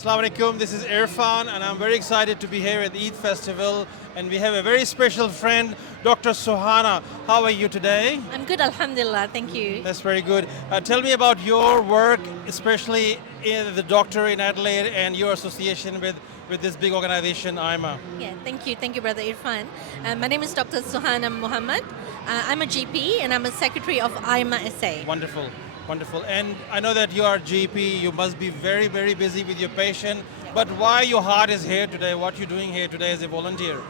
Assalamu alaikum, this is Irfan and I'm very excited to be here at the Eid Festival and we have a very special friend, Dr. Suhana. How are you today? I'm good, alhamdulillah, thank you. That's very good. Tell me about your work, especially in the doctor in Adelaide and your association with this big organization, AIMA. Yeah, thank you, Brother Irfan. My name is Dr. Suhana Muhammad. I'm a GP and I'm a secretary of AIMA SA. Wonderful, wonderful. And I know that you are GP, you must be very, very busy with your patient, but why your heart is here today, what you're doing here today as a volunteer?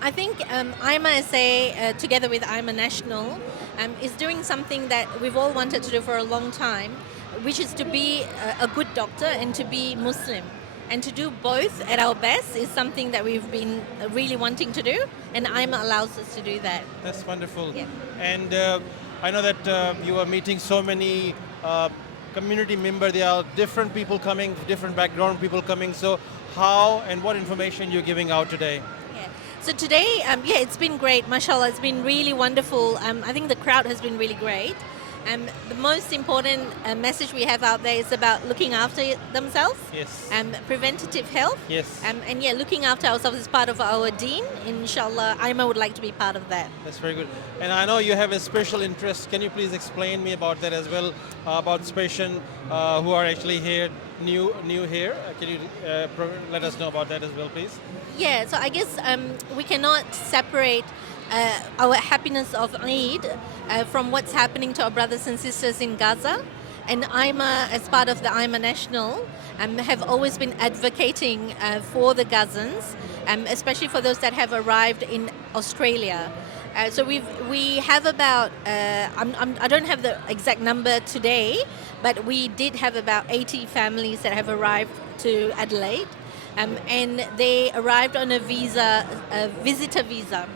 I think AIMA SA, together with AIMA National, is doing something that we've all wanted to do for a long time, which is to be a good doctor and to be Muslim. And to do both at our best is something that we've been really wanting to do, and AIMA allows us to do that. That's wonderful. Yeah. And I know that you are meeting so many community members. There are different people coming, different background people coming. So how and what information you're giving out today? Yeah. So today, it's been great. MashaAllah, it's been really wonderful. I think the crowd has been really great. The most important message we have out there is about looking after themselves. Yes. Preventative health. Yes. Looking after ourselves is part of our deen. Inshallah, AIMA would like to be part of that. That's very good. And I know you have a special interest. Can you please explain me about that as well, about patients who are actually here, new here? Can you let us know about that as well, please? Yeah, so I guess we cannot separate our happiness of Eid from what's happening to our brothers and sisters in Gaza. And AIMA, as part of the AIMA National, have always been advocating for the Gazans, especially for those that have arrived in Australia. So we have about, I don't have the exact number today, but we did have about 80 families that have arrived to Adelaide. And they arrived on a visitor visa.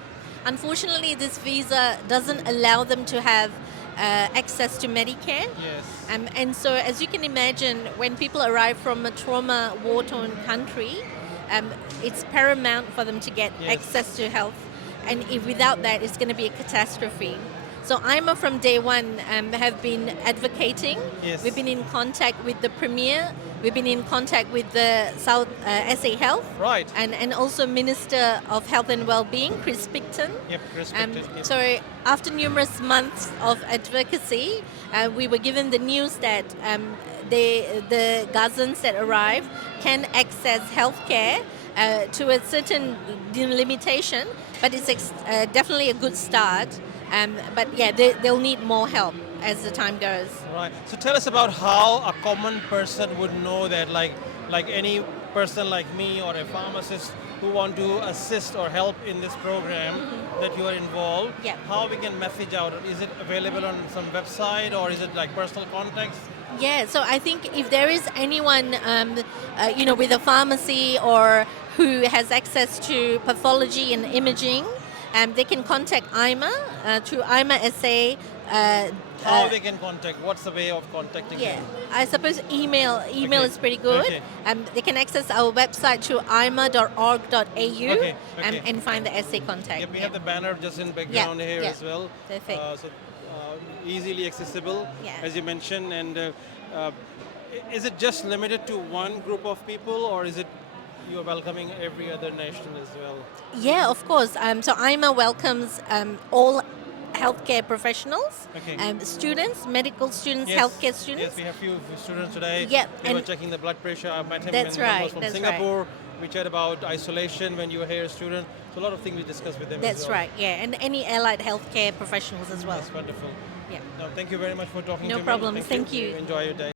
Unfortunately, this visa doesn't allow them to have access to Medicare. Yes. And so, as you can imagine, when people arrive from a trauma war-torn country, it's paramount for them to get access to health. And without that, it's going to be a catastrophe. So AIMA from day one have been advocating. Yes. We've been in contact with the Premier. We've been in contact with the South SA Health. Right. And also Minister of Health and Wellbeing, Chris Picton. Yep, Chris Picton. Yep. So after numerous months of advocacy, we were given the news that the Gazans that arrive can access healthcare to a certain limitation, but it's definitely a good start. But yeah, they'll need more help as the time goes. Right. So tell us about how a common person would know that, like any person like me or a pharmacist who want to assist or help in this program that you are involved. Yeah. How we can message out? Is it available on some website or is it like personal contacts? Yeah. So I think if there is anyone, with a pharmacy or who has access to pathology and imaging, they can contact AIMA through AIMA SA. How they can contact? What's the way of contacting them? I suppose email is pretty good. Okay. They can access our website through aima.org.au and find the SA contact. Yep, we have the banner just in background here as well. Perfect. So easily accessible, as you mentioned. And is it just limited to one group of people, or is it you're welcoming every other nation as well? Yeah, of course. So AIMA welcomes all healthcare professionals, students, medical students, healthcare students. Yes, we have few students today. Yep. They were checking the blood pressure. I met him That's when he was right. from Singapore. We chat about isolation when you were here as a student. So a lot of things we discussed with them That's as well. right, yeah. And any allied healthcare professionals as well. That's wonderful. Yeah. No, thank you very much for talking to No me. problem. Thank you. Enjoy your day.